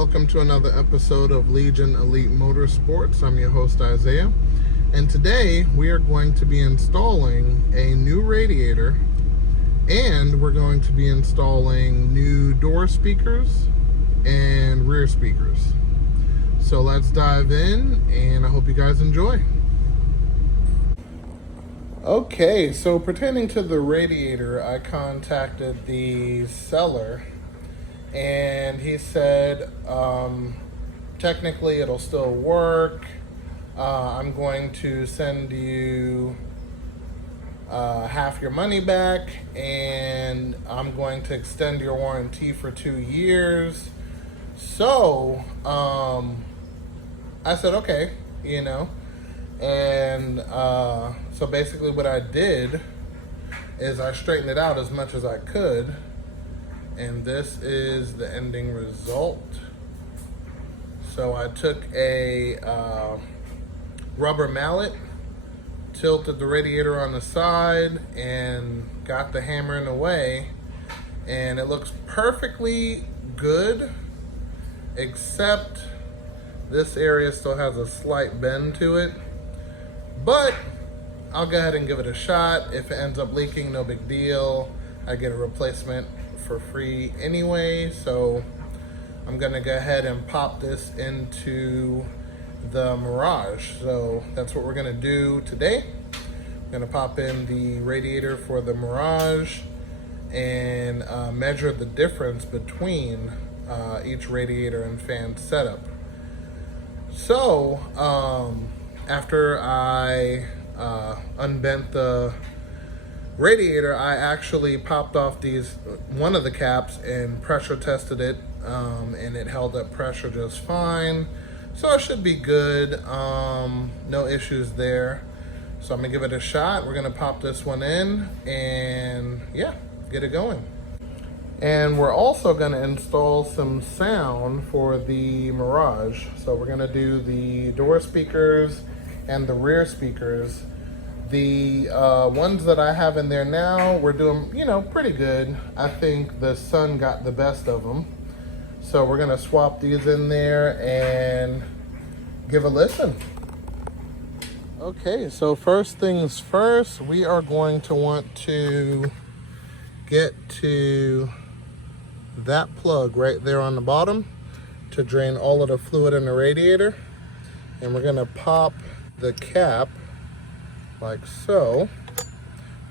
welcome to another episode of Legion Elite Motorsports. I'm your host Isaiah, and today we are going to be installing a new radiator, and we're going to be installing new door speakers and rear speakers. So let's dive in, and I hope you guys enjoy. Okay, so pertaining to the radiator, I contacted the seller, and he said technically it'll still work. I'm going to send you half your money back, and I'm going to extend your warranty for 2 years. So I said okay, and so basically what I did is I straightened it out as much as I could, and this is the ending result. So I took a rubber mallet, tilted the radiator on the side, and got the hammering away, and it looks perfectly good, except this area still has a slight bend to it. But I'll go ahead and give it a shot. If it ends up leaking, no big deal. I get a replacement for free anyway, so I'm gonna go ahead and pop this into the Mirage. So that's what we're gonna do today. I'm gonna pop in the radiator for the Mirage and measure the difference between each radiator and fan setup. So after I unbent the radiator, I actually popped off one of the caps and pressure tested it, and it held up pressure just fine. So it should be good. No issues there. So I'm gonna give it a shot. We're gonna pop this one in and yeah, get it going. And we're also gonna install some sound for the Mirage. So we're gonna do the door speakers and the rear speakers. The ones that I have in there now, we're doing, pretty good. I think the sun got the best of them. So we're gonna swap these in there and give a listen. Okay, so first things first, we are going to want to get to that plug right there on the bottom to drain all of the fluid in the radiator. And we're gonna pop the cap like so,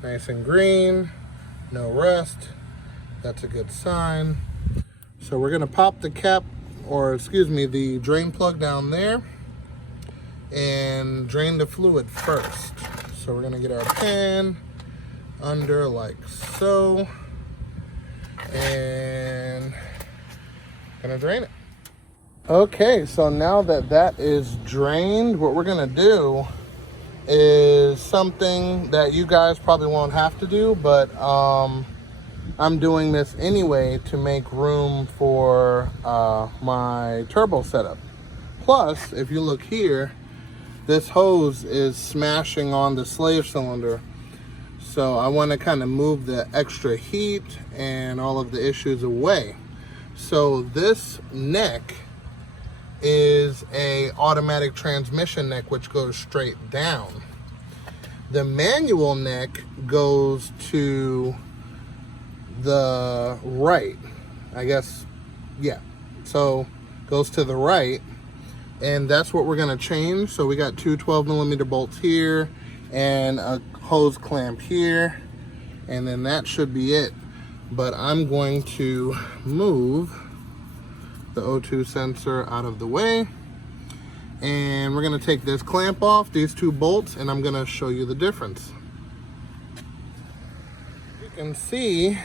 nice and green, no rust. That's a good sign. So we're gonna pop the cap, or excuse me, the drain plug down there and drain the fluid first. So we're gonna get our pan under like so, and gonna drain it. Okay, so now that that is drained, what we're gonna do is something that you guys probably won't have to do, but I'm doing this anyway to make room for my turbo setup. Plus, if you look here, this hose is smashing on the slave cylinder. So I want to kind of move the extra heat and all of the issues away. So this neck is a automatic transmission neck, which goes straight down. The manual neck goes to the right, I guess. Yeah, so goes to the right, and that's what we're gonna change. So we got two 12mm bolts here and a hose clamp here, and then that should be it. But I'm going to move the O2 sensor out of the way, and we're gonna take this clamp off, these two bolts, and I'm gonna show you the difference. You can see,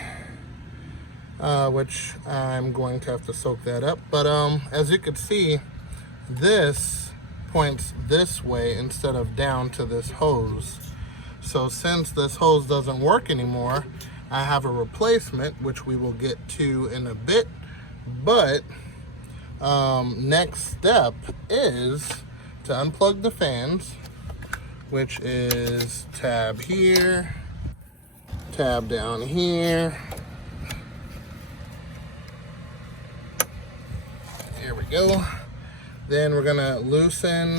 which I'm going to have to soak that up, but as you can see, this points this way instead of down to this hose. So since this hose doesn't work anymore, I have a replacement, which we will get to in a bit. But next step is to unplug the fans, which is tab here, tab down here. Here we go. Then we're gonna loosen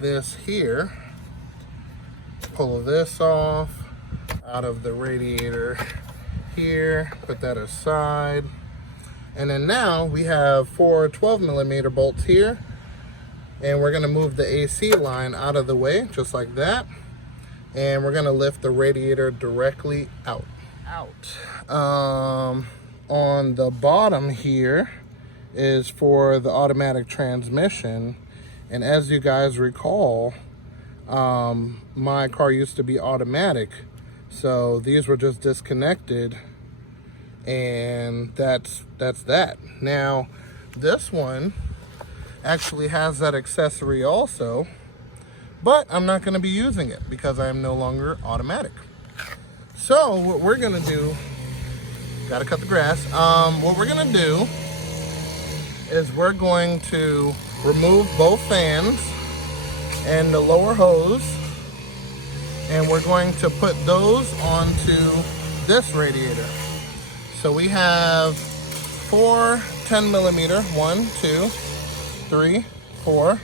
this here, pull this off out of the radiator here, put that aside. And then now we have 4 12mm bolts here, and we're gonna move the AC line out of the way, just like that. And we're gonna lift the radiator directly out. On the bottom here is for the automatic transmission. And as you guys recall, my car used to be automatic. So these were just disconnected, and that's that. Now, this one actually has that accessory also, but I'm not gonna be using it because I am no longer automatic. So what we're gonna do, gotta cut the grass. What we're gonna do is we're going to remove both fans and the lower hose, and we're going to put those onto this radiator. So we have 4 10mm, 1, 2, 3, 4,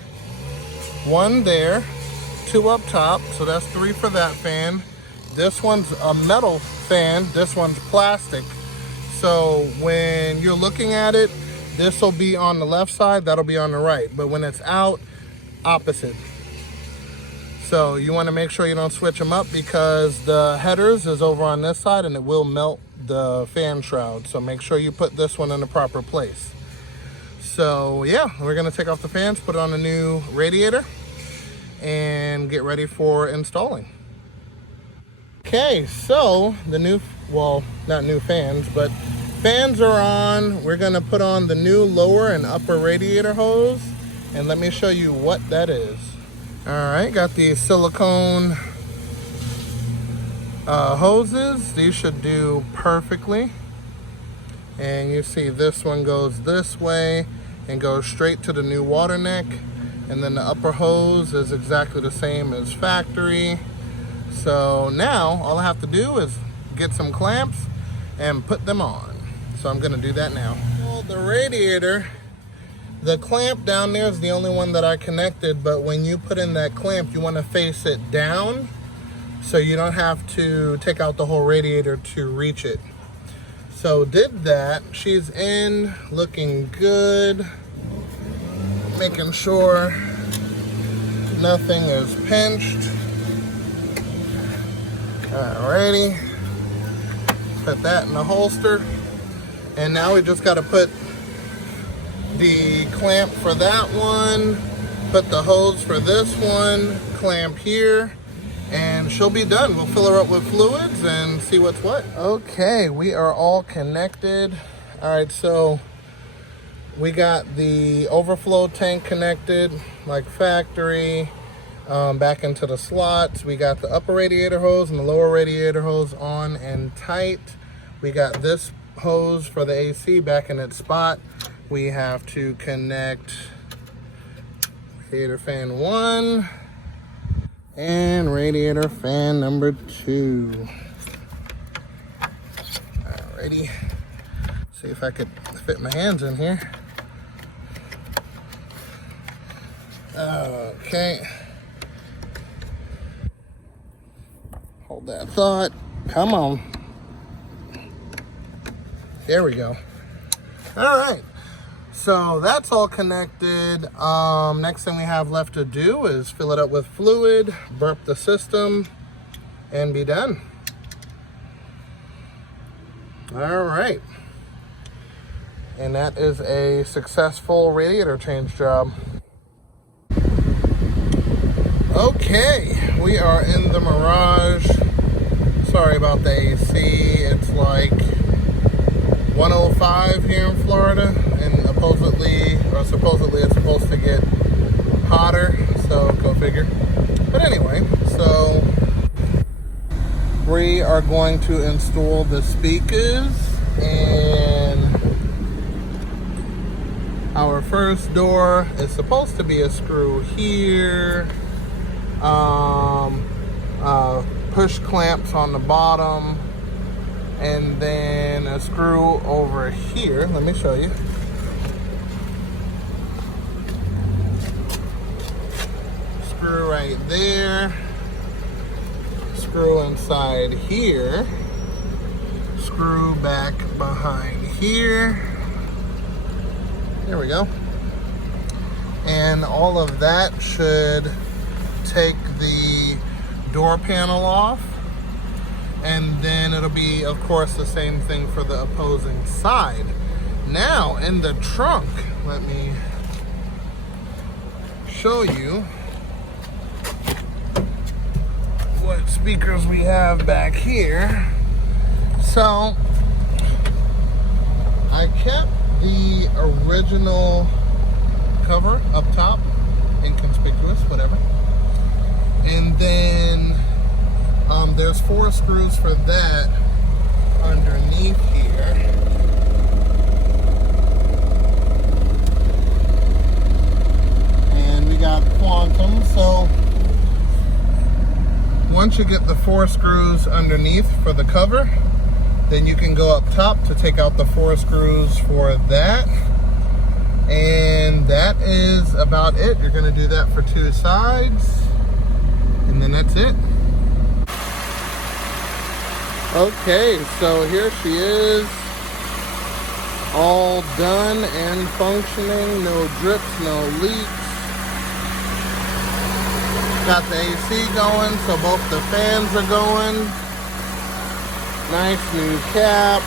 1 there, 2 up top, so that's 3 for that fan. This one's a metal fan, this one's plastic. So when you're looking at it, this will be on the left side, that'll be on the right. But when it's out, opposite. So you want to make sure you don't switch them up, because the headers is over on this side and it will melt the fan shroud. So make sure you put this one in the proper place. So yeah, we're going to take off the fans, put it on the new radiator, and get ready for installing. Okay, so the new, well, not new fans, but fans are on. We're gonna put on the new lower and upper radiator hose, and let me show you what that is. All right, got the silicone hoses. These should do perfectly. And you see this one goes this way and goes straight to the new water neck. And then the upper hose is exactly the same as factory. So now all I have to do is get some clamps and put them on. So I'm gonna do that now. Well, the radiator, the clamp down there is the only one that I connected, but when you put in that clamp, you wanna face it down so you don't have to take out the whole radiator to reach it. So did that, she's in, looking good, making sure nothing is pinched. Alrighty, put that in the holster. And now we just got to put the clamp for that one, put the hose for this one, clamp here, and she'll be done. We'll fill her up with fluids and see what's what. Okay, we are all connected. All right, so we got the overflow tank connected like factory, back into the slots. We got the upper radiator hose and the lower radiator hose on and tight. We got this hose for the AC back in its spot. We have to connect radiator fan 1 and radiator fan number 2. Alrighty, see if I could fit my hands in here. Okay, hold that thought, come on. There we go. All right, so that's all connected. Next thing we have left to do is fill it up with fluid, burp the system, and be done. All right. And that is a successful radiator change job. Okay, we are in the Mirage. Sorry about the AC. It's like 105 here in Florida, and supposedly it's supposed to get hotter, so go figure. But anyway, so we are going to install the speakers, and our first door is supposed to be a screw here, push clamps on the bottom, And then a screw over here. Let me show you. Screw right there. Screw inside here. Screw back behind here. There we go. And all of that should take the door panel off. And then it'll be, of course, the same thing for the opposing side. Now, in the trunk, let me show you what speakers we have back here. So, I kept the original cover up top, inconspicuous, whatever. And then there's 4 screws for that underneath here. And we got quantum, so once you get the 4 screws underneath for the cover, then you can go up top to take out the 4 screws for that. And that is about it. You're gonna do that for 2 sides, and then that's it. Okay, so here she is, all done and functioning, no drips, no leaks. Got the AC going, so both the fans are going. Nice new cap.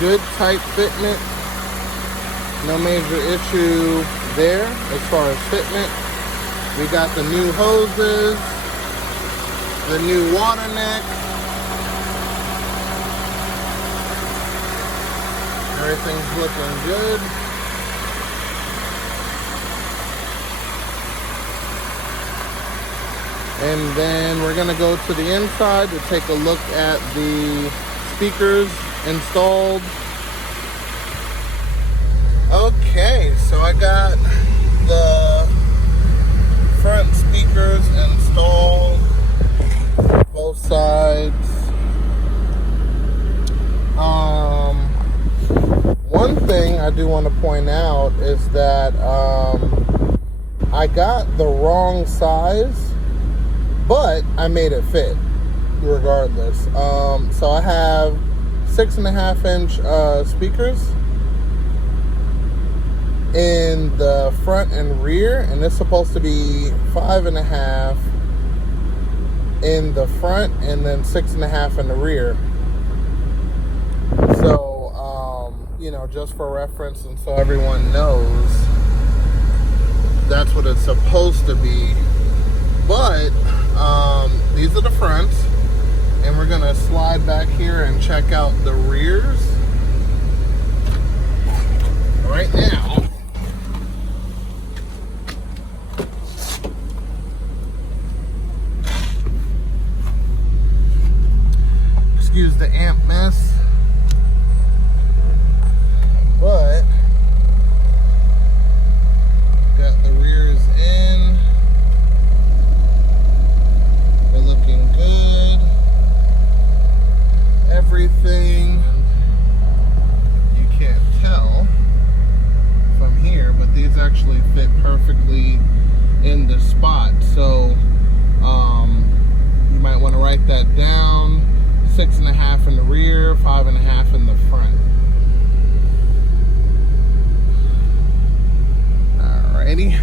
Good tight fitment. No major issue there as far as fitment. We got the new hoses, the new water neck. Everything's looking good. And then we're gonna go to the inside to take a look at the speakers installed. Okay, so I got the front speakers installed, both sides. One thing I do want to point out is that I got the wrong size, but I made it fit regardless. So I have 6.5-inch speakers in the front and rear, and it's supposed to be 5.5 in the front and then 6.5 in the rear. So you know, just for reference and so everyone knows, that's what it's supposed to be. But these are the fronts, and we're gonna slide back here and check out the rears right now. Excuse the amp mess, but got the rears in. They're looking good. Everything, you can't tell from here, but these actually fit perfectly in the spot. So you might want to write that down. 6.5 in the rear, 5.5 in the front. Alrighty.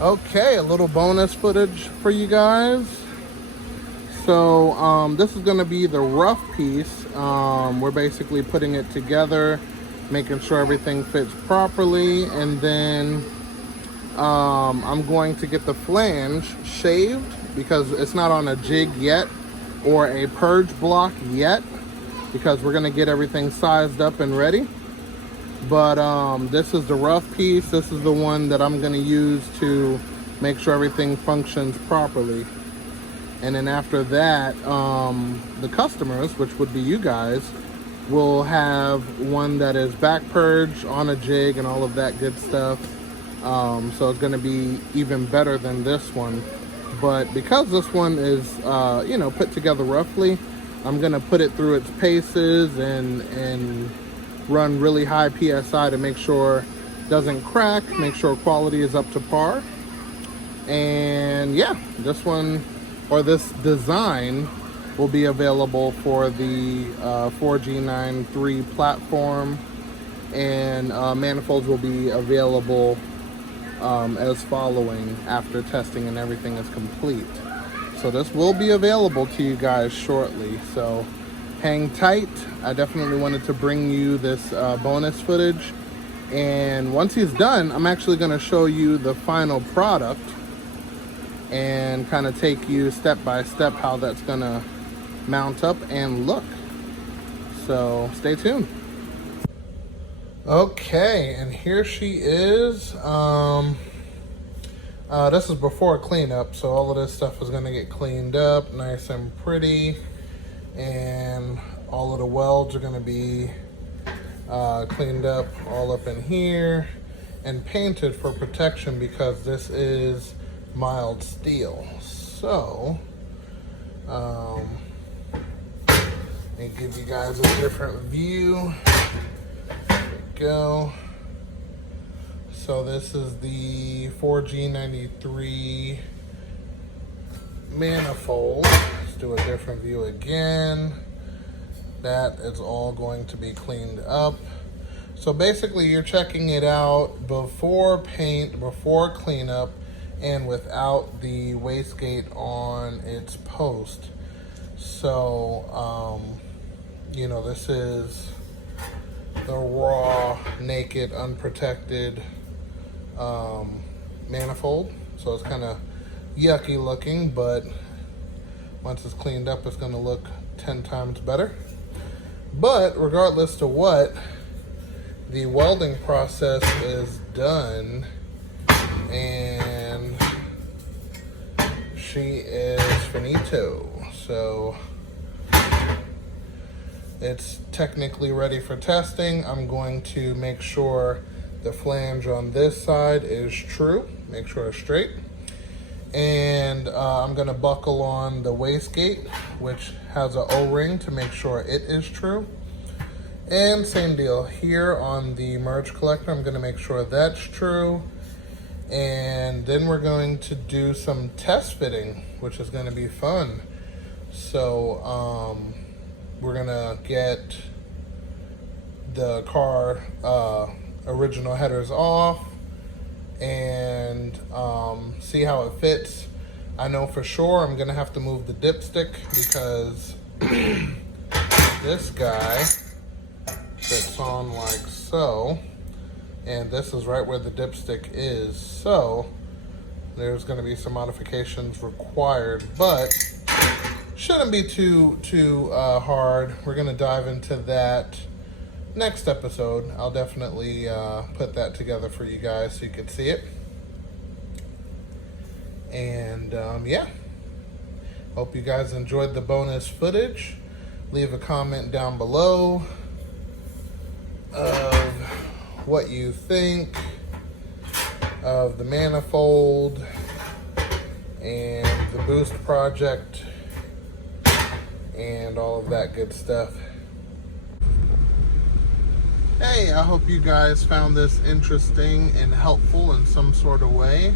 Okay, a little bonus footage for you guys. So this is going to be the rough piece. We're basically putting it together, making sure everything fits properly, and then I'm going to get the flange shaved because it's not on a jig yet or a purge block yet, because we're going to get everything sized up and ready. But this is the rough piece. This is the one that I'm going to use to make sure everything functions properly. And then after that, the customers, which would be you guys, will have one that is back purge on a jig and all of that good stuff. So it's going to be even better than this one. But because this one is, you know, put together roughly, I'm gonna put it through its paces and run really high PSI to make sure it doesn't crack, make sure quality is up to par. And yeah, this one, or this design, will be available for the 4G93 platform, and manifolds will be available as following after testing and everything is complete. So this will be available to you guys shortly, so hang tight. I definitely wanted to bring you this bonus footage, and once he's done, I'm actually going to show you the final product and kind of take you step by step how that's going to mount up and look. So stay tuned. Okay, and here she is. This is before cleanup, so all of this stuff is going to get cleaned up nice and pretty, and all of the welds are going to be cleaned up all up in here and painted for protection, because this is mild steel. So let me give you guys a different view. There we go. So this is the 4G93 manifold. Let's do a different view again. That is all going to be cleaned up. So basically you're checking it out before paint, before cleanup, and without the wastegate on its post. So, you know, this is the raw, naked, unprotected manifold. So it's kind of yucky looking, but once it's cleaned up, it's going to look 10 times better. But regardless to what, the welding process is done, and she is finito. So it's technically ready for testing. I'm going to make sure the flange on this side is true, make sure it's straight. And I'm gonna buckle on the wastegate, which has an O-ring, to make sure it is true. And same deal here on the merge collector, I'm gonna make sure that's true. And then we're going to do some test fitting, which is gonna be fun. So we're gonna get the car original headers off and see how it fits. I know for sure I'm gonna have to move the dipstick, because this guy fits on like so, and this is right where the dipstick is. So there's gonna be some modifications required, but shouldn't be too hard. We're gonna dive into that next episode. I'll definitely put that together for you guys so you can see it. And yeah, hope you guys enjoyed the bonus footage. Leave a comment down below of what you think of the manifold and the boost project and all of that good stuff. Hey, I hope you guys found this interesting and helpful in some sort of way.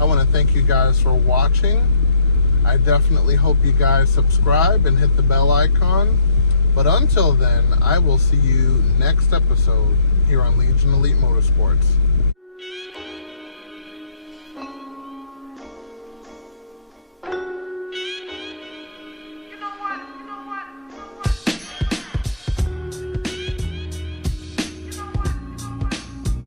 I want to thank you guys for watching. I definitely hope you guys subscribe and hit the bell icon. But until then, I will see you next episode here on Legion Elite Motorsports.